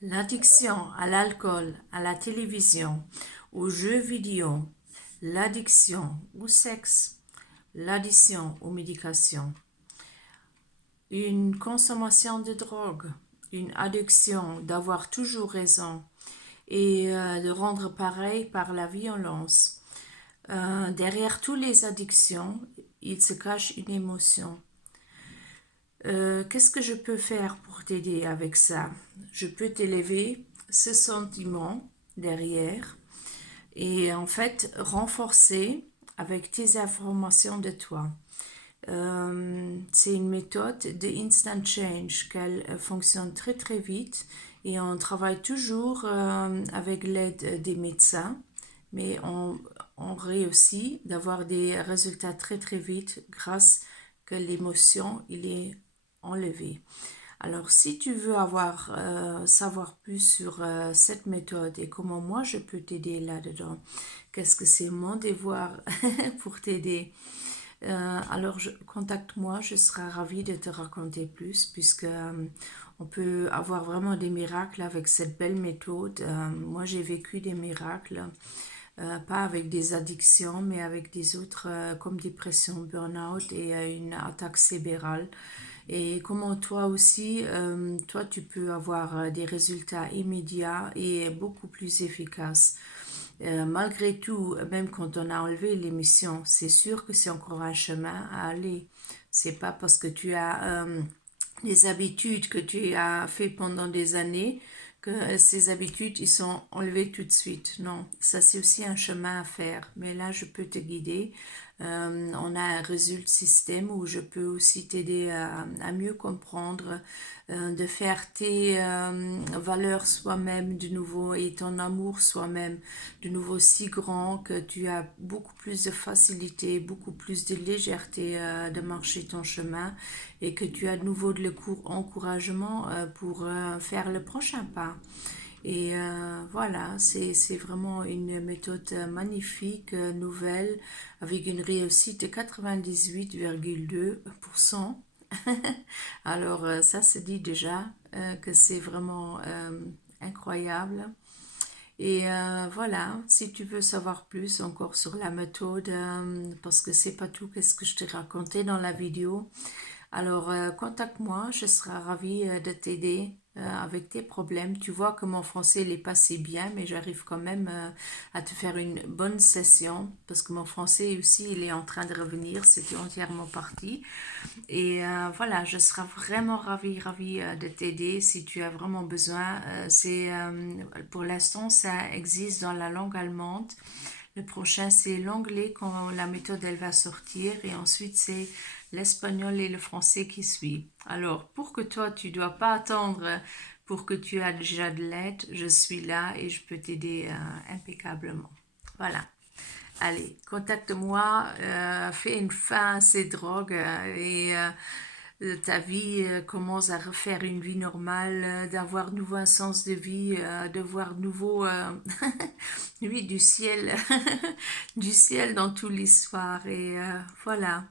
L'addiction à l'alcool, à la télévision, aux jeux vidéo, l'addiction au sexe, l'addiction aux médications, une consommation de drogue, une addiction d'avoir toujours raison et de rendre pareil par la violence. Derrière toutes les addictions, il se cache une émotion. Qu'est-ce que je peux faire pour t'aider avec ça? Je peux t'élever ce sentiment derrière et en fait renforcer avec tes informations de toi. C'est une méthode de instant change qu'elle fonctionne très très vite et on travaille toujours avec l'aide des médecins, mais on réussit d'avoir des résultats très très vite grâce que l'émotion il est enlevée. Alors, si tu veux savoir plus sur cette méthode et comment moi je peux t'aider là-dedans, qu'est-ce que c'est mon devoir pour t'aider, alors contacte-moi, je serai ravie de te raconter plus puisque on peut avoir vraiment des miracles avec cette belle méthode. Moi, j'ai vécu des miracles. Pas avec des addictions, mais avec des autres comme dépression, burn-out et une attaque cérébrale. Et comment toi aussi, toi tu peux avoir des résultats immédiats et beaucoup plus efficaces. Malgré tout, même quand on a enlevé l'émission, c'est sûr que c'est encore un chemin à aller. C'est pas parce que tu as les habitudes que tu as fait pendant des années que ces habitudes ils sont enlevées tout de suite. Non, ça c'est aussi un chemin à faire. Mais là, je peux te guider. On a un résultat système où je peux aussi t'aider à mieux comprendre, de faire tes valeurs soi-même de nouveau et ton amour soi-même de nouveau si grand que tu as beaucoup plus de facilité, beaucoup plus de légèreté de marcher ton chemin et que tu as de nouveau de l'encouragement pour faire le prochain pas. Et voilà, c'est vraiment une méthode magnifique, nouvelle, avec une réussite de 98,2%. Alors ça se dit déjà que c'est vraiment incroyable. Et voilà, si tu veux savoir plus encore sur la méthode, parce que c'est pas tout ce que je t'ai raconté dans la vidéo, alors contacte-moi, je serai ravie de t'aider avec tes problèmes. Tu vois que mon français n'est pas si bien, mais j'arrive quand même à te faire une bonne session, parce que mon français aussi, il est en train de revenir, c'était entièrement parti. Et voilà, je serai vraiment ravie de t'aider si tu as vraiment besoin. Pour l'instant, ça existe dans la langue allemande. Le prochain, c'est l'anglais quand la méthode elle va sortir. Et ensuite, c'est l'espagnol et le français qui suivent. Alors, pour que toi, tu ne dois pas attendre pour que tu aies déjà de l'aide, je suis là et je peux t'aider impeccablement. Voilà. Allez, contacte-moi, fais une fin à ces drogues et ta vie commence à refaire une vie normale, d'avoir de nouveau un sens de vie, de voir de nouveau oui, du ciel, du ciel dans toute l'histoire. Et voilà,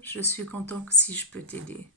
je suis contente si je peux t'aider.